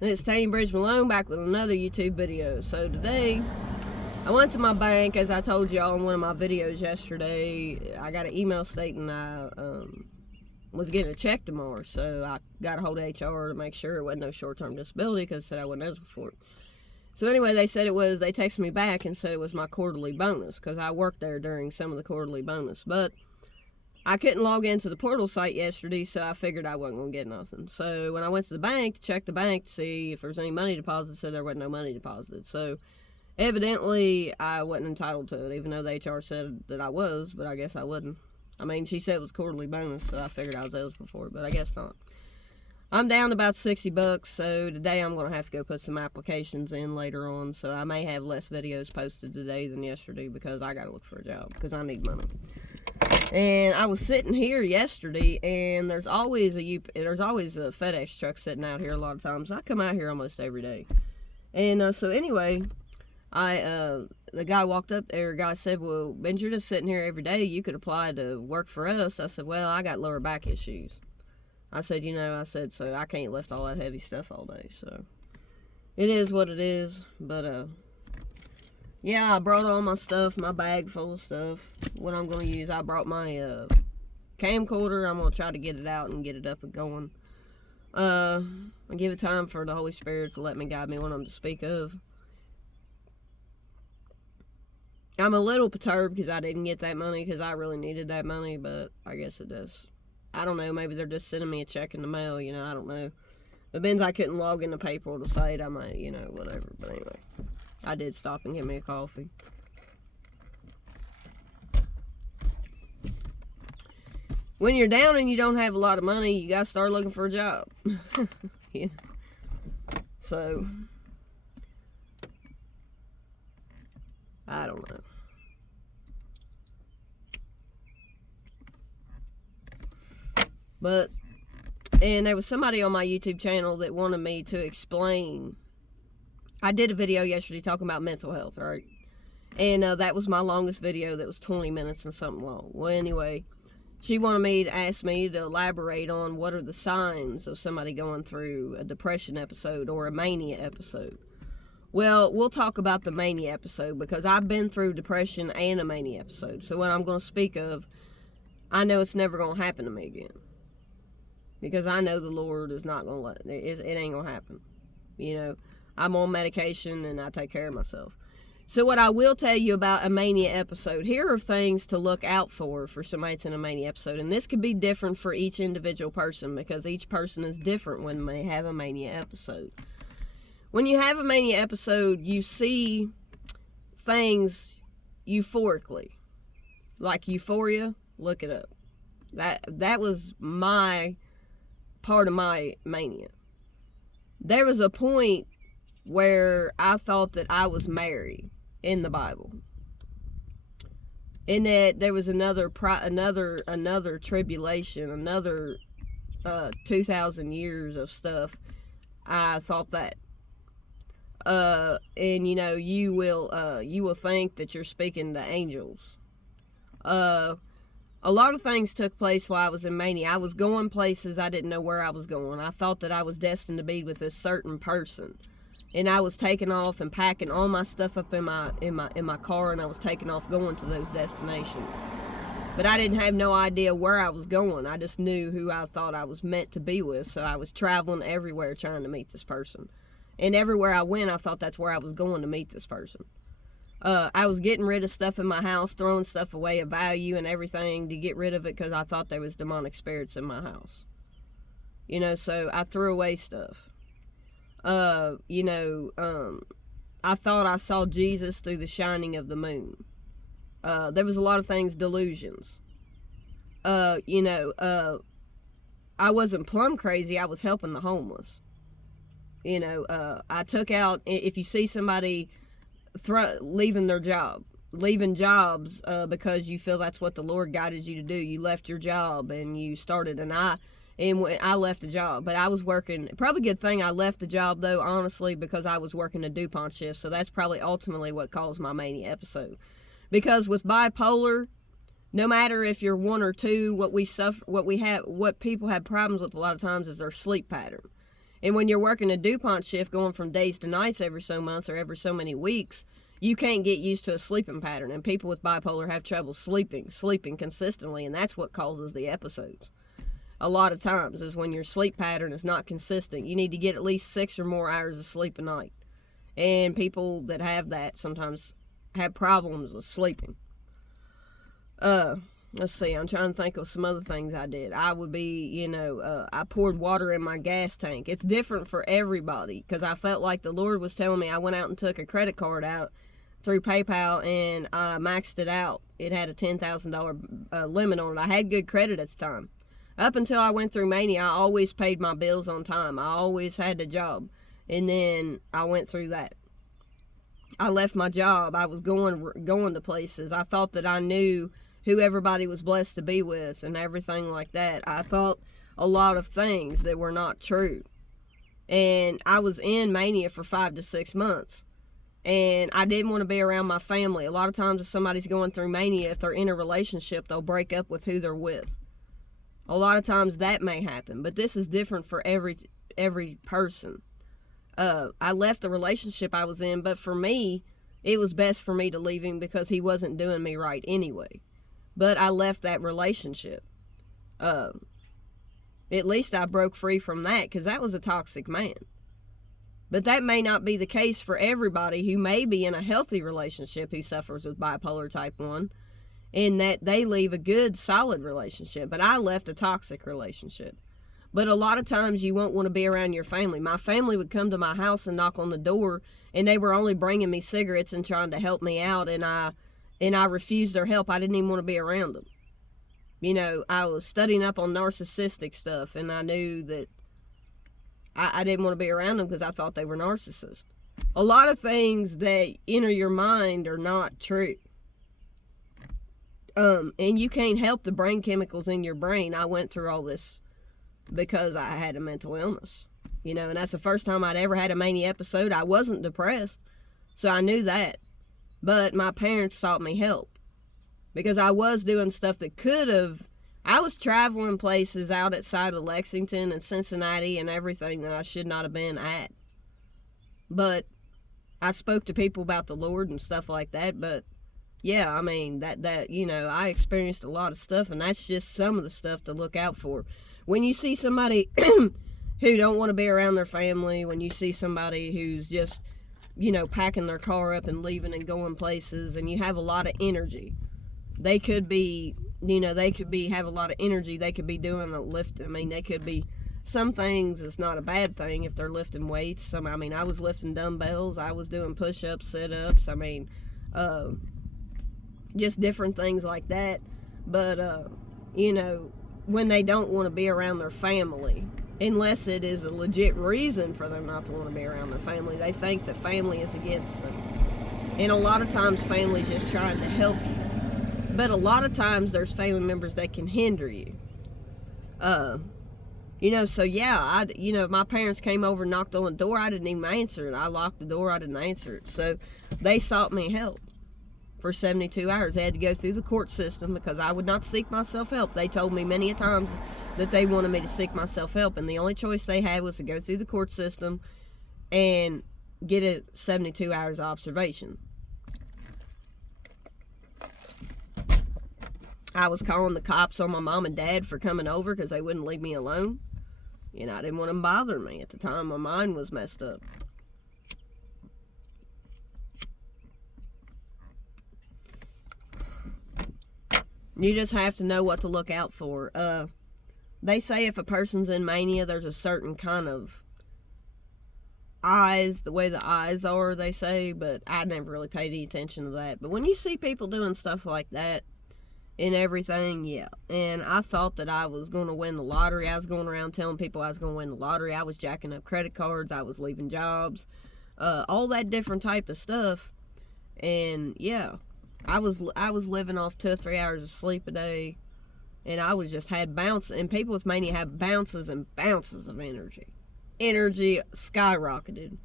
And it's Tanya Bridge Malone back with another YouTube video. So today, I went to my bank, as I told y'all in one of my videos yesterday. I got an email stating I was getting a check tomorrow, so I got a hold of HR to make sure it wasn't no short-term disability because it said I wasn't eligible for it. So anyway, they texted me back and said it was my quarterly bonus because I worked there during some of the quarterly bonus. But I couldn't log into the portal site yesterday, so I figured I wasn't going to get nothing. So when I went to the bank to check the bank to see if there was any money deposited, it said there wasn't no money deposited. So evidently I wasn't entitled to it, even though the HR said that I was, but I guess I wasn't. I mean, she said it was quarterly bonus, so I figured I was eligible for it, but I guess not. I'm down to about $60, so today I'm going to have to go put some applications in later on, so I may have less videos posted today than yesterday because I got to look for a job because I need money. And I was sitting here yesterday, and there's always a FedEx truck sitting out here a lot of times. I come out here almost every day. And so anyway, the guy walked up there, the guy said, well, Ben, you're just sitting here every day. You could apply to work for us. I said, well, I got lower back issues. I said, so I can't lift all that heavy stuff all day. So it is what it is. But, yeah, I brought all my stuff, my bag full of stuff, what I'm going to use. I brought my camcorder. I'm going to try to get it out and get it up and going. I give it time for the Holy Spirit to let me guide me when I'm to speak of. I'm a little perturbed because I didn't get that money because I really needed that money, but I guess it does. I don't know, maybe they're just sending me a check in the mail, I don't know. But Ben's I couldn't log into PayPal to say it, I might, whatever. But anyway, I did stop and get me a coffee. When you're down and you don't have a lot of money, you gotta start looking for a job. So, I don't know. And there was somebody on my YouTube channel that wanted me to explain. I did a video yesterday talking about mental health, right? And that was my longest video. That was 20 minutes and something long. Well, anyway, she wanted me to ask me to elaborate on what are the signs of somebody going through a depression episode or a mania episode. Well, we'll talk about the mania episode because I've been through depression and a mania episode. So what I'm going to speak of, I know it's never going to happen to me again. Because I know the Lord is not going to let it. It ain't going to happen. I'm on medication and I take care of myself. So what I will tell you about a mania episode, here are things to look out for somebody that's in a mania episode. And this could be different for each individual person because each person is different when they have a mania episode. When you have a mania episode, you see things euphorically. Like Euphoria, look it up. That was my part of my mania. There was a point where I thought that I was Mary in the Bible, and that there was another tribulation, another 2,000 years of stuff. I thought that, and you will think that you're speaking to angels. A lot of things took place while I was in mania. I was going places I didn't know where I was going. I thought that I was destined to be with this certain person. And I was taking off and packing all my stuff up in my car, and I was taking off going to those destinations. But I didn't have no idea where I was going. I just knew who I thought I was meant to be with. So I was traveling everywhere trying to meet this person. And everywhere I went, I thought that's where I was going to meet this person. I was getting rid of stuff in my house, throwing stuff away of value and everything to get rid of it because I thought there was demonic spirits in my house. So I threw away stuff. I thought I saw Jesus through the shining of the moon. There was a lot of things, delusions. I wasn't plumb crazy. I was helping the homeless. I took out, if you see somebody leaving jobs because you feel that's what the Lord guided you to do. You left your job and you started, and when I left a job, but I was working, probably a good thing I left the job though, honestly, because I was working a DuPont shift. So that's probably ultimately what caused my mania episode. Because with bipolar, no matter if you're one or two, what people have problems with a lot of times is their sleep pattern. And when you're working a DuPont shift going from days to nights every so months or every so many weeks, you can't get used to a sleeping pattern. And people with bipolar have trouble sleeping consistently, and that's what causes the episodes. A lot of times is when your sleep pattern is not consistent. You need to get at least 6 or more hours of sleep a night. And people that have that sometimes have problems with sleeping. Let's see, I'm trying to think of some other things I did. I would be, I poured water in my gas tank. It's different for everybody, because I felt like the Lord was telling me. I went out and took a credit card out through PayPal, and I maxed it out. It had a $10,000 limit on it. I had good credit at the time. Up until I went through Mania, I always paid my bills on time. I always had a job. And then I went through that. I left my job. I was going to places. I thought that I knew who everybody was blessed to be with and everything like that. I thought a lot of things that were not true. And I was in Mania for 5 to 6 months. And I didn't want to be around my family. A lot of times if somebody's going through Mania, if they're in a relationship, they'll break up with who they're with. A lot of times that may happen. But this is different for every person. I left the relationship I was in, but for me, it was best for me to leave him because he wasn't doing me right anyway. But I left that relationship. At least I broke free from that, because that was a toxic man. But that may not be the case for everybody who may be in a healthy relationship who suffers with bipolar type 1, in that they leave a good, solid relationship. But I left a toxic relationship. But a lot of times you won't want to be around your family. My family would come to my house and knock on the door, and they were only bringing me cigarettes and trying to help me out, and I refused their help. I didn't even want to be around them. I was studying up on narcissistic stuff, and I knew that I didn't want to be around them because I thought they were narcissists. A lot of things that enter your mind are not true. And you can't help the brain chemicals in your brain. I went through all this because I had a mental illness, and that's the first time I'd ever had a mania episode. I wasn't depressed, so I knew that. But my parents sought me help because I was doing stuff that I was traveling places out outside of Lexington and Cincinnati and everything that I should not have been at. But I spoke to people about the Lord and stuff like that. But yeah, I mean, I experienced a lot of stuff, and that's just some of the stuff to look out for. When you see somebody who don't want to be around their family, when you see somebody who's just, packing their car up and leaving and going places, and you have a lot of energy, they could be, have a lot of energy. They could be doing a lift. I mean, they could be, some things it's not a bad thing if they're lifting weights. I was lifting dumbbells. I was doing push-ups, sit-ups. Just different things like that. But, when they don't want to be around their family, unless it is a legit reason for them not to want to be around their family, they think that family is against them. And a lot of times family's just trying to help you. But a lot of times there's family members that can hinder you. So yeah, if my parents came over and knocked on the door, I didn't even answer it. I locked the door, I didn't answer it. So they sought me help for 72 hours. They had to go through the court system because I would not seek myself help. They told me many a times that they wanted me to seek myself help, and the only choice they had was to go through the court system and get a 72 hours observation. I was calling the cops on my mom and dad for coming over because they wouldn't leave me alone. I didn't want them bothering me. At the time, my mind was messed up. You just have to know what to look out for. They say if a person's in mania, there's a certain kind of eyes, the way the eyes are, they say, but I never really paid any attention to that. But when you see people doing stuff like that and everything, yeah. And I thought that I was going to win the lottery. I was going around telling people I was going to win the lottery. I was jacking up credit cards. I was leaving jobs. All that different type of stuff. And yeah, I was living off 2 or 3 hours of sleep a day. And I was just had bounce. And people with mania have bounces and bounces of energy. Energy skyrocketed,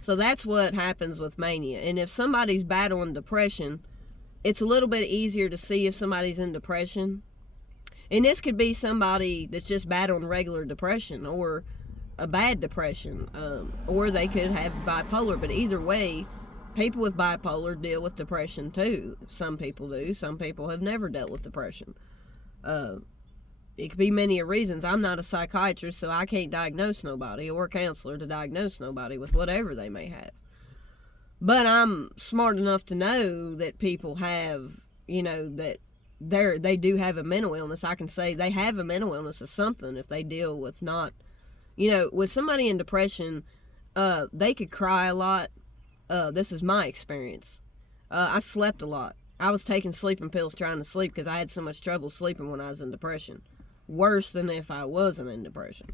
So that's what happens with mania. And if somebody's battling depression, it's a little bit easier to see if somebody's in depression And this could be somebody that's just battling regular depression or a bad depression, or they could have bipolar. But either way, people with bipolar deal with depression too. Some people do. Some people have never dealt with depression. It could be many reasons. I'm not a psychiatrist, so I can't diagnose nobody or a counselor to diagnose nobody with whatever they may have. But I'm smart enough to know that people have, that they do have a mental illness. I can say they have a mental illness or something if they deal with not, with somebody in depression, they could cry a lot. This is my experience. I slept a lot. I was taking sleeping pills trying to sleep because I had so much trouble sleeping when I was in depression. Worse than if I wasn't in depression.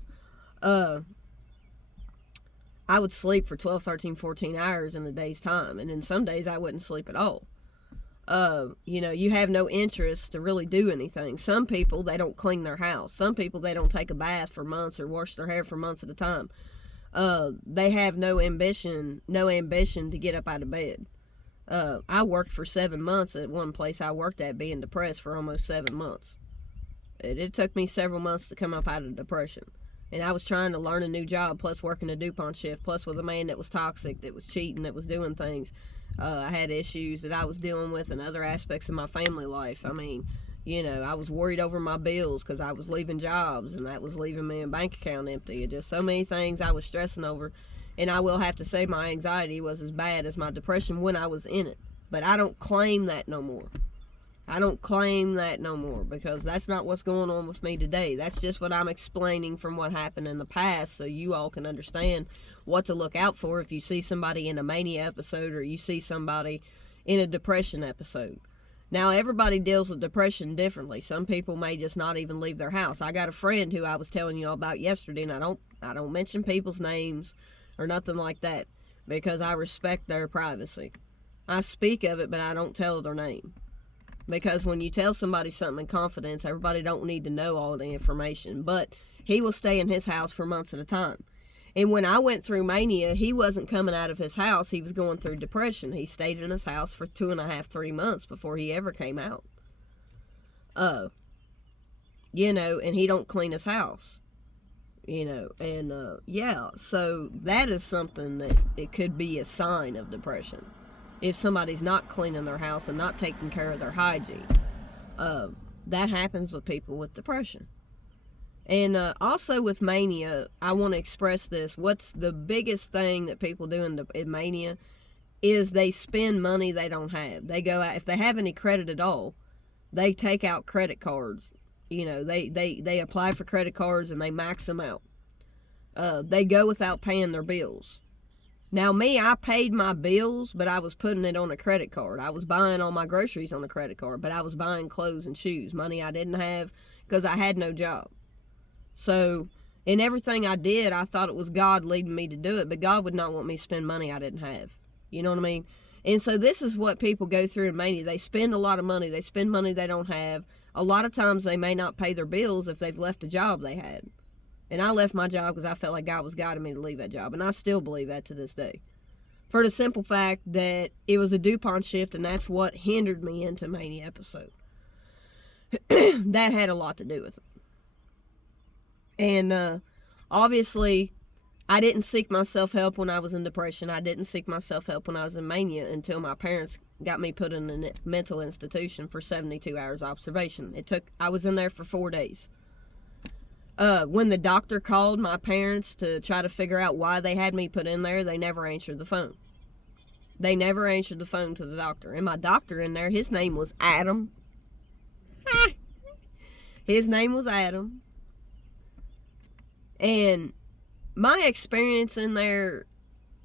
I would sleep for 12, 13, 14 hours in a day's time. And then some days I wouldn't sleep at all. You have no interest to really do anything. Some people, they don't clean their house. Some people, they don't take a bath for months or wash their hair for months at a time. They have no ambition to get up out of bed. I worked for 7 months at one place I worked at being depressed for almost 7 months. It took me several months to come up out of depression. And I was trying to learn a new job, plus working a DuPont shift, plus with a man that was toxic, that was cheating, that was doing things. I had issues that I was dealing with in other aspects of my family life. I mean, I was worried over my bills because I was leaving jobs, and that was leaving me a bank account empty. And just so many things I was stressing over. And I will have to say my anxiety was as bad as my depression when I was in it. But I don't claim that no more. Because that's not what's going on with me today. That's just what I'm explaining from what happened in the past so you all can understand what to look out for if you see somebody in a mania episode or you see somebody in a depression episode. Now, everybody deals with depression differently. Some people may just not even leave their house. I got a friend who I was telling you all about yesterday, and I don't mention people's names or nothing like that because I respect their privacy. I speak of it, but I don't tell their name. Because when you tell somebody something in confidence, everybody don't need to know all the information. But he will stay in his house for months at a time. And when I went through mania, he wasn't coming out of his house. He was going through depression. He stayed in his house for 2.5, 3 months before he ever came out. And he don't clean his house. So that is something that it could be a sign of depression. If somebody's not cleaning their house and not taking care of their hygiene. That happens with people with depression. And also with mania, I want to express this. What's the biggest thing that people do in mania is they spend money they don't have. They go out, if they have any credit at all, they take out credit cards. They apply for credit cards and they max them out. They go without paying their bills. Now, me, I paid my bills, but I was putting it on a credit card. I was buying all my groceries on a credit card, but I was buying clothes and shoes, money I didn't have because I had no job. So, in everything I did, I thought it was God leading me to do it, but God would not want me to spend money I didn't have. You know what I mean? And so this is what people go through in mania. They spend a lot of money. They spend money they don't have. A lot of times they may not pay their bills if they've left a job they had. And I left my job because I felt like God was guiding me to leave that job. And I still believe that to this day. For the simple fact that it was a DuPont shift, and that's what hindered me into mania episode. That had a lot to do with it. And obviously, I didn't seek my self-help when I was in depression. I didn't seek my self-help when I was in mania until my parents got me put in a mental institution for 72 hours observation. I was in there for 4 days. When the doctor called my parents to try to figure out why they had me put in there, they never answered the phone. They never answered the phone to the doctor. And my doctor in there, his name was Adam. His name was Adam. And my experience in there,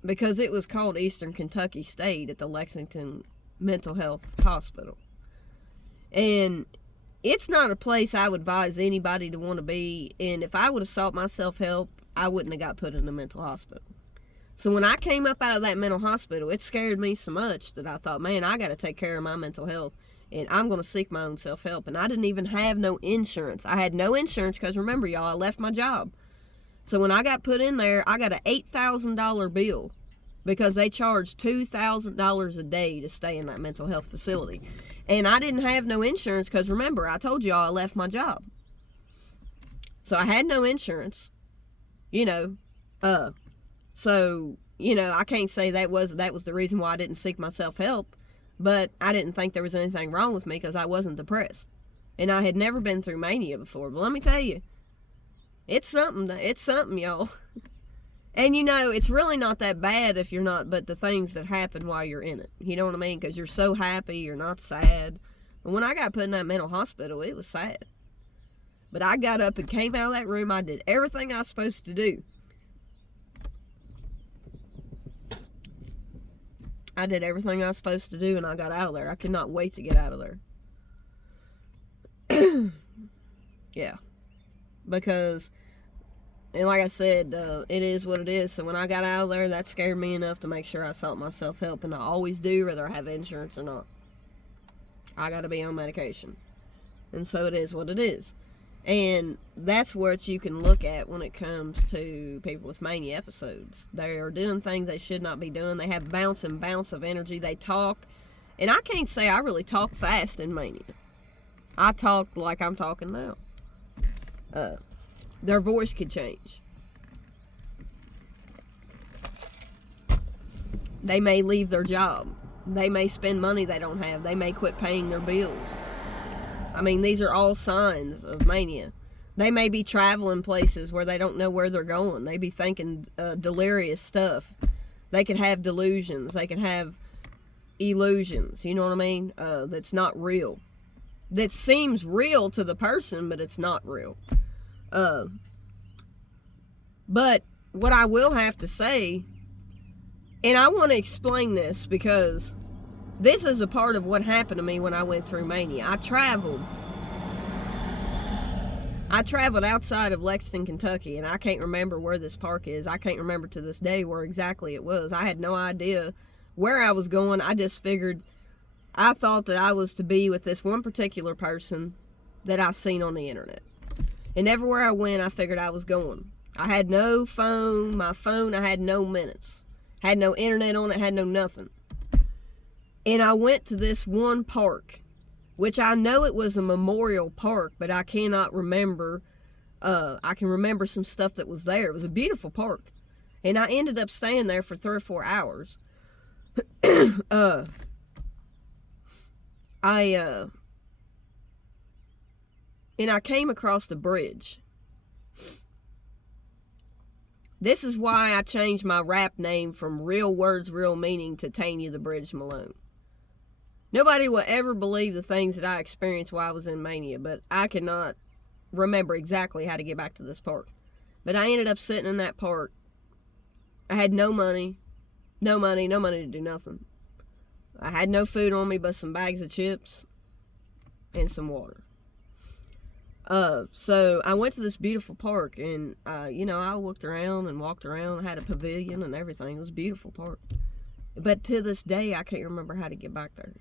because it was called Eastern Kentucky State at the Lexington Mental Health Hospital. And it's not a place I would advise anybody to want to be. And if I would have sought my self-help, I wouldn't have got put in a mental hospital. So when I came up out of that mental hospital, it scared me so much that I thought, man, I got to take care of my mental health. And I'm going to seek my own self-help. And I didn't even have no insurance. I had no insurance because, remember, y'all, I left my job. So when I got put in there, I got an $8,000 bill because they charged $2,000 a day to stay in that mental health facility. And I didn't have no insurance because, remember, I told y'all I left my job. So I had no insurance, you know. So, you know, I can't say that was the reason why I didn't seek myself help, but I didn't think there was anything wrong with me because I wasn't depressed. And I had never been through mania before. But let me tell you, it's something. It's something, y'all. And, you know, it's really not that bad if you're not, but the things that happen while you're in it. You know what I mean? Because you're so happy, you're not sad. But when I got put in that mental hospital, it was sad. But I got up and came out of that room. I did everything I was supposed to do. I did everything I was supposed to do, and I got out of there. I could not wait to get out of there. Yeah. Because, and like I said, it is what it is. So when I got out of there, that scared me enough to make sure I sought myself help. And I always do, whether I have insurance or not. I got to be on medication. And so it is what it is. And that's what you can look at when it comes to people with mania episodes. They are doing things they should not be doing. They have bounce of energy. They talk. And I can't say I really talk fast in mania. I talk like I'm talking now. Their voice could change. They may leave their job. They may spend money they don't have. They may quit paying their bills. I mean, these are all signs of mania. They may be traveling places where they don't know where they're going. They be thinking delirious stuff. They could have delusions. They could have illusions. You know what I mean? That's not real. That seems real to the person, but it's not real. But what I will have to say, and I want to explain this because this is a part of what happened to me when I went through mania. I traveled outside of Lexington, Kentucky, and I can't remember where this park is. I can't remember to this day where exactly it was. I had no idea where I was going. I just figured, I thought that I was to be with this one particular person that I seen on the internet. And everywhere I went, I figured I was going. I had no phone. My phone, I had no minutes. Had no internet on it, had no nothing. And I went to this one park, which I know it was a memorial park, but I cannot remember. I can remember some stuff that was there. It was a beautiful park. And I ended up staying there for 3 or 4 hours. And I came across the bridge. This is why I changed my rap name from Real Words, Real Meaning to Tanya the Bridge Malone. Nobody will ever believe the things that I experienced while I was in mania, but I cannot remember exactly how to get back to this park. But I ended up sitting in that park. I had no money to do nothing. I had no food on me but some bags of chips and some water. So I went to this beautiful park, and, you know, I looked around and walked around. I had a pavilion and everything. It was a beautiful park. But to this day, I can't remember how to get back there.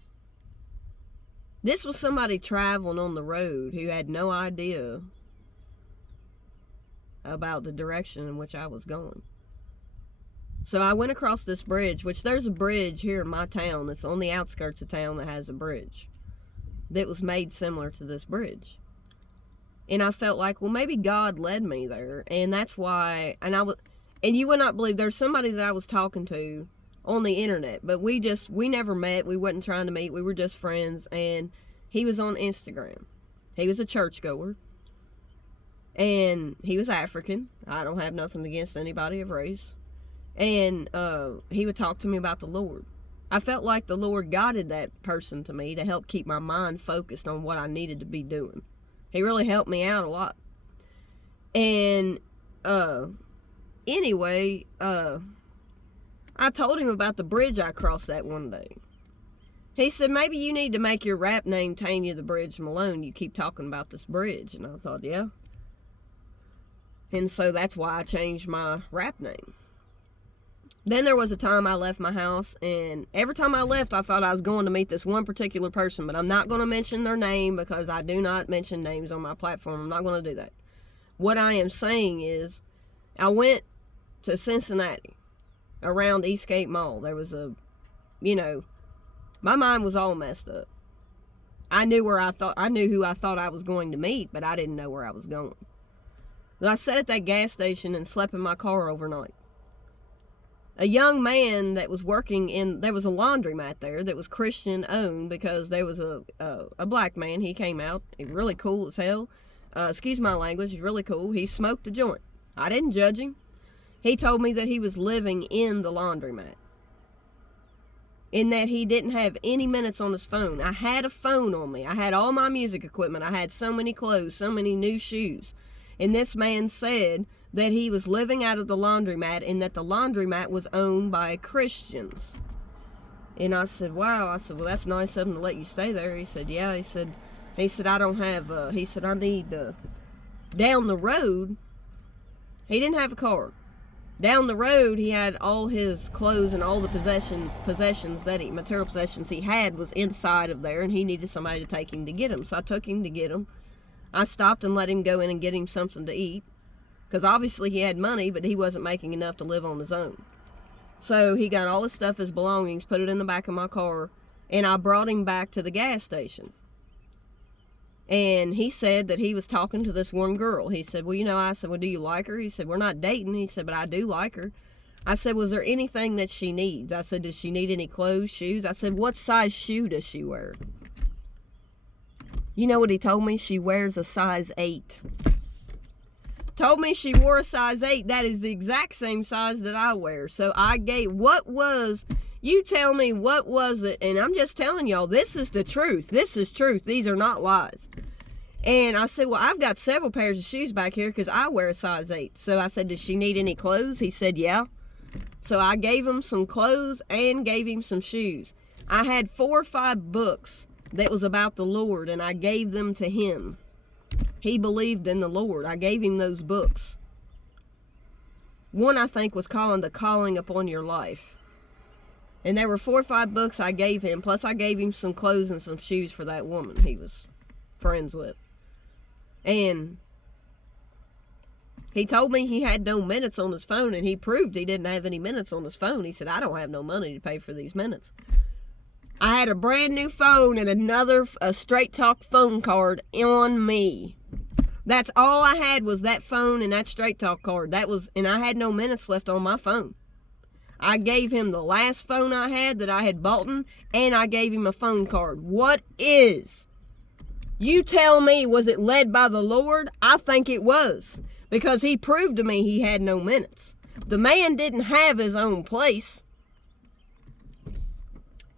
This was somebody traveling on the road who had no idea about the direction in which I was going. So I went across this bridge, which there's a bridge here in my town that's on the outskirts of town that has a bridge that was made similar to this bridge. And I felt like, well, maybe God led me there. And that's why, and you would not believe, there's somebody that I was talking to on the internet, but we never met. We wasn't trying to meet. We were just friends. And he was on Instagram. He was a churchgoer. And he was African. I don't have nothing against anybody of race. And he would talk to me about the Lord. I felt like the Lord guided that person to me to help keep my mind focused on what I needed to be doing. He really helped me out a lot. And anyway, I told him about the bridge I crossed that one day. He said, maybe you need to make your rap name Tanya the Bridge Malone. You keep talking about this bridge. And I thought, yeah. And so that's why I changed my rap name. Then there was a time I left my house, and every time I left, I thought I was going to meet this one particular person, but I'm not going to mention their name because I do not mention names on my platform. I'm not going to do that. What I am saying is, I went to Cincinnati, around Eastgate Mall. There was my mind was all messed up. I knew who I thought I was going to meet, but I didn't know where I was going. I sat at that gas station and slept in my car overnight. A young man that was working there was a laundromat there that was Christian owned, because there was a black man. He came out, really cool as hell. Excuse my language, he's really cool. He smoked a joint. I didn't judge him. He told me that he was living in the laundromat, in that he didn't have any minutes on his phone. I had a phone on me. I had all my music equipment. I had so many clothes, so many new shoes. And this man said that he was living out of the laundromat, and that the laundromat was owned by Christians. And I said, wow. I said, well, that's nice of him to let you stay there. He said, yeah. He said, I don't have, he said, I need, down the road, he didn't have a car. Down the road, he had all his clothes and all the material possessions he had was inside of there, and he needed somebody to take him to get him. So I took him to get him. I stopped and let him go in and get him something to eat, because obviously he had money, but he wasn't making enough to live on his own. So he got all his stuff, his belongings, put it in the back of my car, and I brought him back to the gas station. And he said that he was talking to this one girl. He said, well, I said, well, do you like her? He said, we're not dating. He said, but I do like her. I said, was there anything that she needs? I said, does she need any clothes, shoes? I said, what size shoe does she wear? You know what he told me? She wears a size 8. Told me she wore a size 8. That is the exact same size that I wear. So I gave, you tell me, what was it? And I'm just telling y'all, this is the truth. This is truth. These are not lies. And I said, well, I've got several pairs of shoes back here because I wear a size 8. So I said, does she need any clothes? He said, yeah. So I gave him some clothes and gave him some shoes. I had 4 or 5 books that was about the Lord, and I gave them to him. He believed in the Lord. I gave him those books. One, I think, was called The Calling Upon Your Life. And there were 4 or 5 books I gave him, plus I gave him some clothes and some shoes for that woman he was friends with. And he told me he had no minutes on his phone, and he proved he didn't have any minutes on his phone. He said, I don't have no money to pay for these minutes. I had a brand new phone and a Straight Talk phone card on me. That's all I had, was that phone and that Straight Talk card. And I had no minutes left on my phone. I gave him the last phone I had that I had bought him, and I gave him a phone card. What is? You tell me, was it led by the Lord? I think it was, because he proved to me he had no minutes. The man didn't have his own place.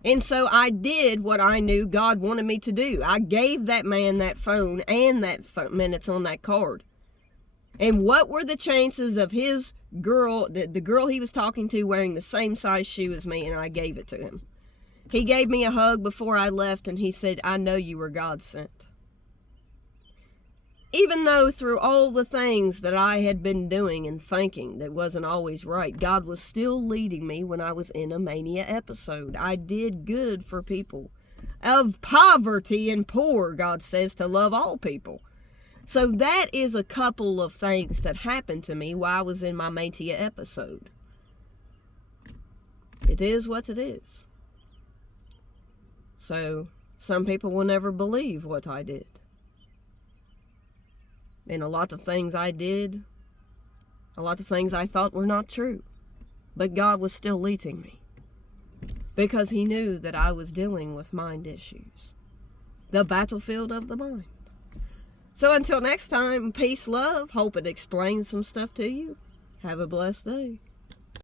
And so I did what I knew God wanted me to do. I gave that man that phone and that minutes on that card. And what were the chances of his girl, the girl he was talking to, wearing the same size shoe as me? And I gave it to him. He gave me a hug before I left, and he said, I know you were God sent. Even though through all the things that I had been doing and thinking that wasn't always right, God was still leading me when I was in a mania episode. I did good for people. Of poverty and poor, God says to love all people. So that is a couple of things that happened to me while I was in my mania episode. It is what it is. So some people will never believe what I did. And a lot of things I did, a lot of things I thought were not true. But God was still leading me, because he knew that I was dealing with mind issues. The battlefield of the mind. So until next time, peace, love. Hope it explains some stuff to you. Have a blessed day.